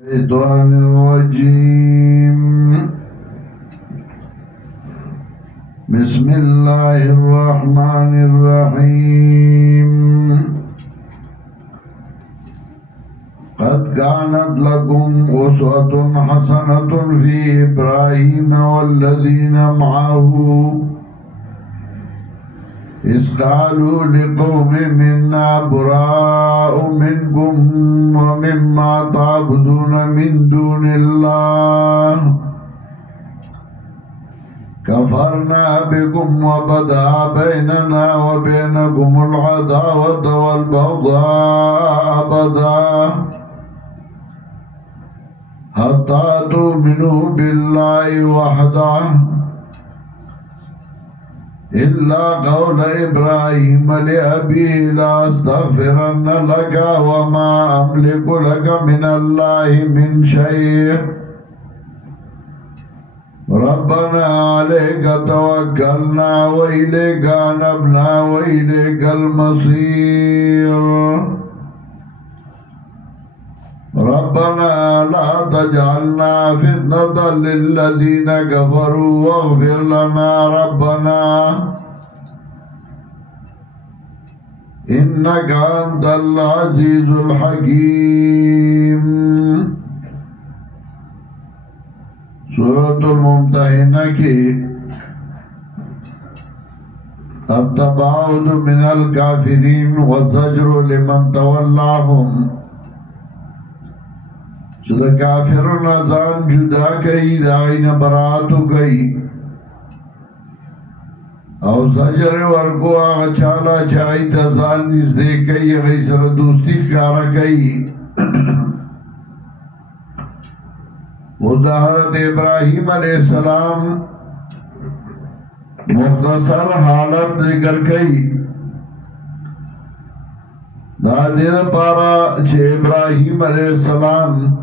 الشيطان الرجيم بسم الله الرحمن الرحيم قد كانت لكم أسوة حسنة في إبراهيم والذين معه إذ قالوا لقوم إنا براء منكم ومما تعبدون من دون الله كفرنا بكم وبدأ بيننا وبينكم العداوة والبغضاء أبدا حتى تؤمنوا بالله وحده إلا قول إبراهيم لأبيه لأستغفرن لك وما أملك لك من الله من شيء ربنا عليك توكلنا وإليك أنبنا وإليك المصير ربنا لا تجعلنا فتنة للذين كفروا واغفر لنا ربنا إنك أنت العزيز الحكيم سورة الممتحنة کی التباعد من الكافرين والزجر لمن تولاهم چه کافرون ازان جدا کئی دائین براتو کئی او زجر ورکو آغا چالا چاہی تزان نزدے کئی غی سر دوستی خیارا کئی حضرت ابراہیم علیہ السلام مختصر حالت ذکر کئی دا دیر پارا چھے ابراہیم علیہ السلام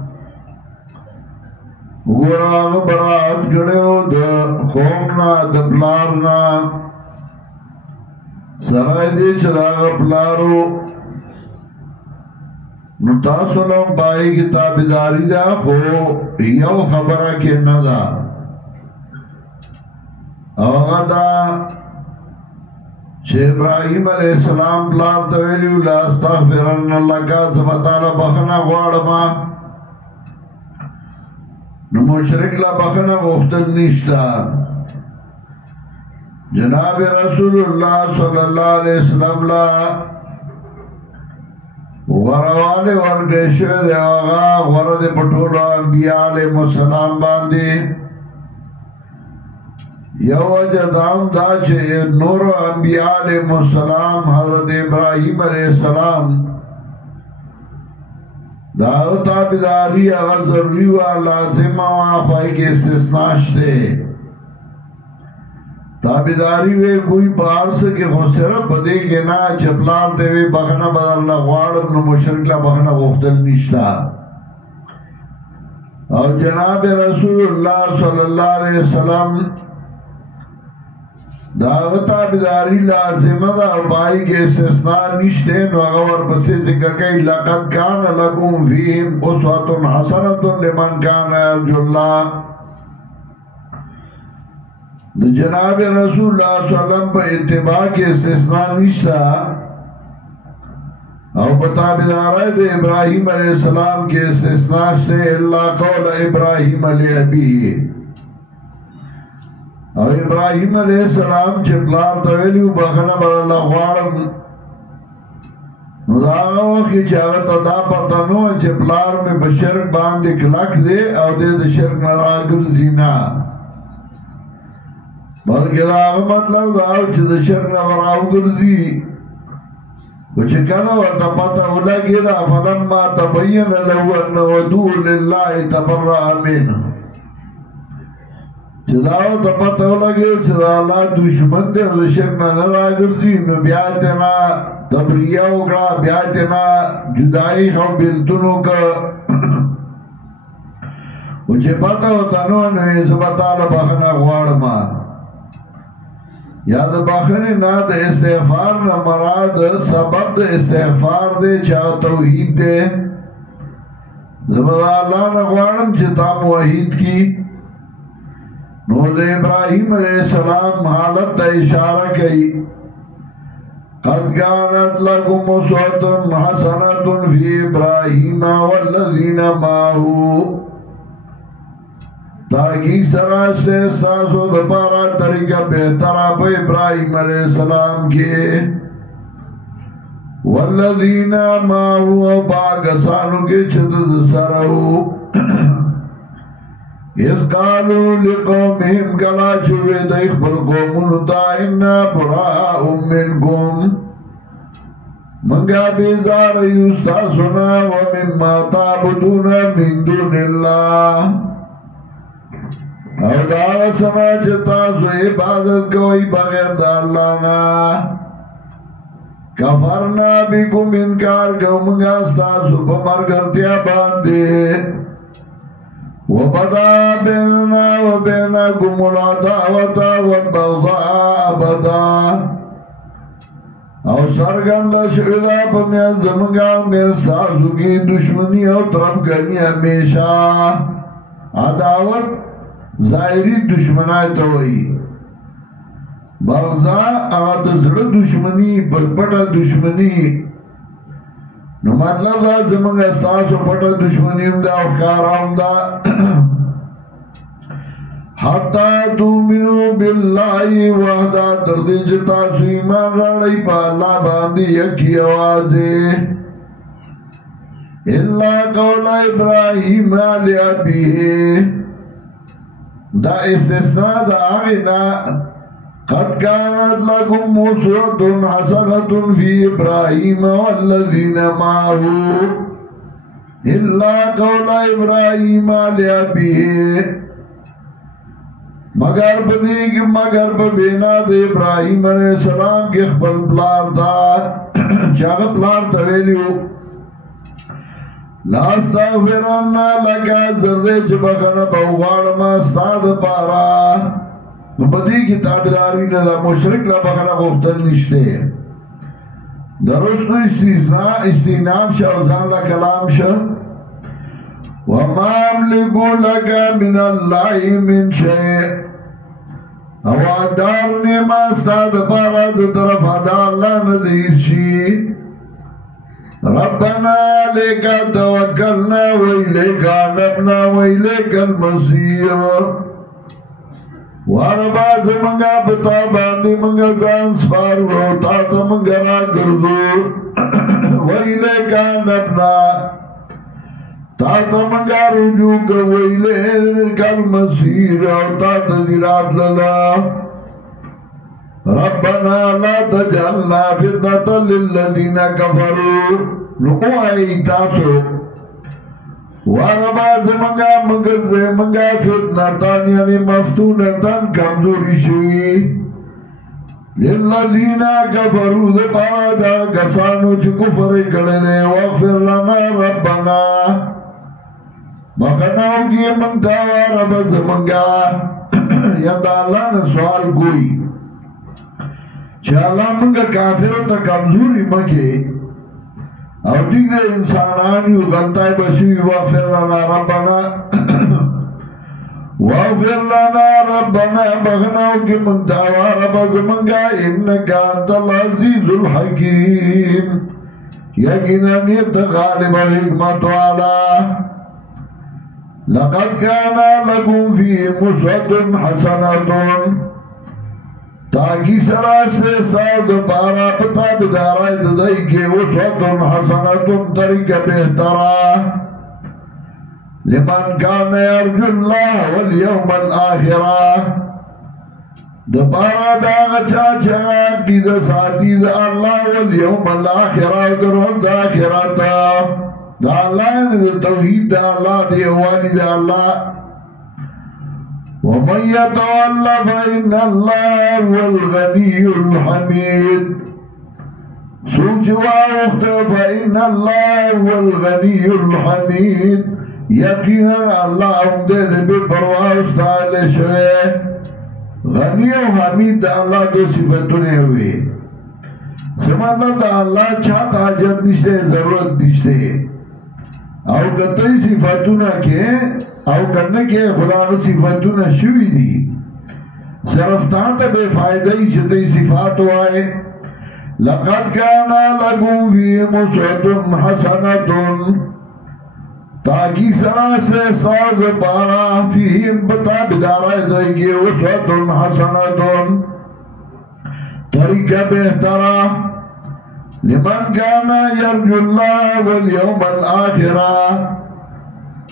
گورا برات کڑے ہو دا قومنا دا پلارنا سرائی دے چلا پلارو نتاسلم بائی کتابداری دا خو یو خبرہ کے ندا اوغا دا چھے ابراہیم علیہ السلام پلار تویلیو لا استغفرن اللہ کا سبتالا بخنا غوارما نو مشرک لا بخنا غفتل نشتا جناب رسول اللہ صلی اللہ علیہ وسلم لا غروالے ورگشو دے آغا غرد پٹولو انبیاء علیہ السلام باندے یو وجدام دا چھے نور انبیاء علیہ السلام حضرت ابراہیم علیہ السلام داو تابداری اگر ضروری و لازمہ و آخوائی کے استثناش تھے تابداری وے کوئی بار سکے خسرہ بدے کے نا چپلار دے وے بخنا بدر لغوارم نو مشرکلہ بخنا غفتل نشتا اور جناب رسول اللہ صلی اللہ علیہ وسلم دعوتا بداری لازمہ دا بائی کے استثناء نشتے نو اغور بسے ذکر کئی لقد کان لکم فیہم اسوۃ حسنۃ لمن کان یرجو اللہ جناب رسول اللہ صلی اللہ علیہ وسلم پر اتباع کے استثناء نشتا او بتا بدارہ دے ابراہیم علیہ السلام کے استثناء سے اللہ قول ابراہیم علیہ ابی اور ابراہیم علیہ السلام چپلار تولیو بخنا بر اللہ غوارم نظاغا وقی چاہتا دا پتنو چپلار میں بشرک باندے کلک دے او دے دا شرک نراگر زینا بلکہ دا مطلب دا چھ دا شرک نراگر زی وچھ کلا ورطا پتا لگی دا فلما تبین لہو انہو ودو للہ تبرع من چداو تا پتہ لگے چدا اللہ دشمن دے و شرکنا نراگر زی نو بیاتنا تبریہ اکڑا بیاتنا جدائی خو بلتنو کا وچے پتہ ہوتا نو انہوی سبتالا بخنا غوارما یا دا بخنی نا دا استغفار نا مراد سبب دا استغفار دے چاہ توحید دے زمد اللہ نغوانم چتا موحید کی. نو دے ابراہیم علیہ السلام حالت تا اشارہ کئی قد كانت لكم أسوة حسنة في إبراهيم والذين معه تاکہ سراشتے ساسو دپارا طریقہ بہترہ پہ ابراہیم علیہ السلام کے والذین معه باکسانو کے چھتد سرہو اذ قالوا لقومهم کلا چوے دیکھ پر قومنتا انا براء منکم منگا بیزار یستا سنا ومما تعبدون من دون اللہ او داغ سما چتا سو عبادت کوئی بغیر دا اللہ نا کفرنا بکم انکار کو منگا ستا سو پمرگرتیا باندے وبدا بيننا وبينكم العداوة والبغضاء أبدا او سرگند شعدا پمیز زمگا میستازو کی دشمنی او طرفگانی ہمیشہ عداوت ظاہری دشمنائی توئی بغضاء آت زڑ دشمنی پٹا دشمنی نو مطلب دا زمانگ استاسو پتا دشمنیم دا اخکارام دا حتی تومنو باللہ وحدا تردی جتاسو ایمان راڑی پا اللہ باندی یکی آوازے اللہ قول ابراہیم علی ابیہ دا استثناء دا آغینا قد كانت لكم أسوة حسنة في إبراهيم والذين معه إلا قول إبراهيم لأبيه مگر ببینا دے ابراہیم علیہ السلام کے خبر پلار دا چاگا پلار تولیو لاستغفرنا لکا زردے چبخنا بوغارما استاد پارا بدی کی تابداری ندا مشرک لبخنا گفتن نشتے درستو استینام شاوزان لکلام شا وما املکو لکا من اللہ من شیء اوادار نیما استاد پارا در طرف ادا اللہ ندیر شی ربنا لیکا توکلنا ویلیکا نبنا ویلیکا المصیر واربا زمانگا بتا باندی منگا زان سپارو تا تا منگا را کردو ویلے کا نبنا تا تا منگا رجوع کا ویلے کل مسیر تا تا دیرات للا ربنا لا تجعلنا فتنة للذین کفروا نقو آئی تاسو واربا زمانگا منگر زمانگا فتنتان یعنی مفتونتان کمزوری شوی للذین کفروا دے پارا دا کسانو چی کفر کردے واغفر لنا ربنا مکناو کی منگتا واربا زمانگا یا دا اللہ نے سوال کوئی چی اللہ منگا کافروں تا کمزوری مکے او دیگ دے انسانانیو غلطائی بشوی واغفر لنا ربنا واغفر لنا ربنا بغناو کی منتاوا رب زمانگا انکا انت العزیز الحکیم یقینا نیت غالب حکمت والا لقد کانا لکم فی مسوة حسنة تاکی سراستے ساود پارا پتا بدارائی ددائی کے اسوة حسنة طریقہ بہترہ لمن کان یرجو اللہ والیوم الآخرہ دپارا داغا چاچا کی دا ساتھی دا اللہ والیوم الآخرہ درہد آخرتا دا اللہ دا توحید دا اللہ دیوانی دا اللہ ومن يتولى فإن الله هو الغني الحميد سوچوا اخت فإن الله هو الغني الحميد یقینا اللہ عمدے دے بے پرواہ استعال شوئے غنی و حمید دا اللہ دو صفتنے ہوئے سمطلب دا اللہ چھاک حاجت نشتے ضرورت نشتے او کتی صفتونه که او کنه که خدا صفتونه شوی دی صرف تانتا بے فائدہی چھتی صفات ہوئے لقد کانا لگو فیم اسوة حسنة تاکی سراسے ساز پارا فیم بتا بدارہ دیگی اسوة حسنة طریقہ بہترہ لمن کانا یرجو اللہ والیوم الآخرہ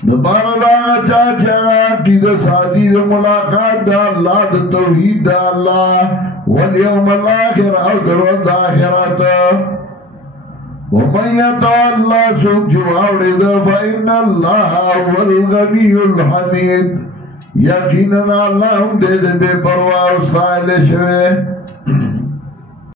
دبارہ دا آچا چاہا کی دا سادی دا ملاقات دا اللہ دا توحید دا اللہ والیوم الآخر او درود آخرات ومن یتواللہ سوک جوابڑی دا فإن اللہ والغنی الحمید یقیننا اللہ ہم دے دے بے پرواہ استائل شوے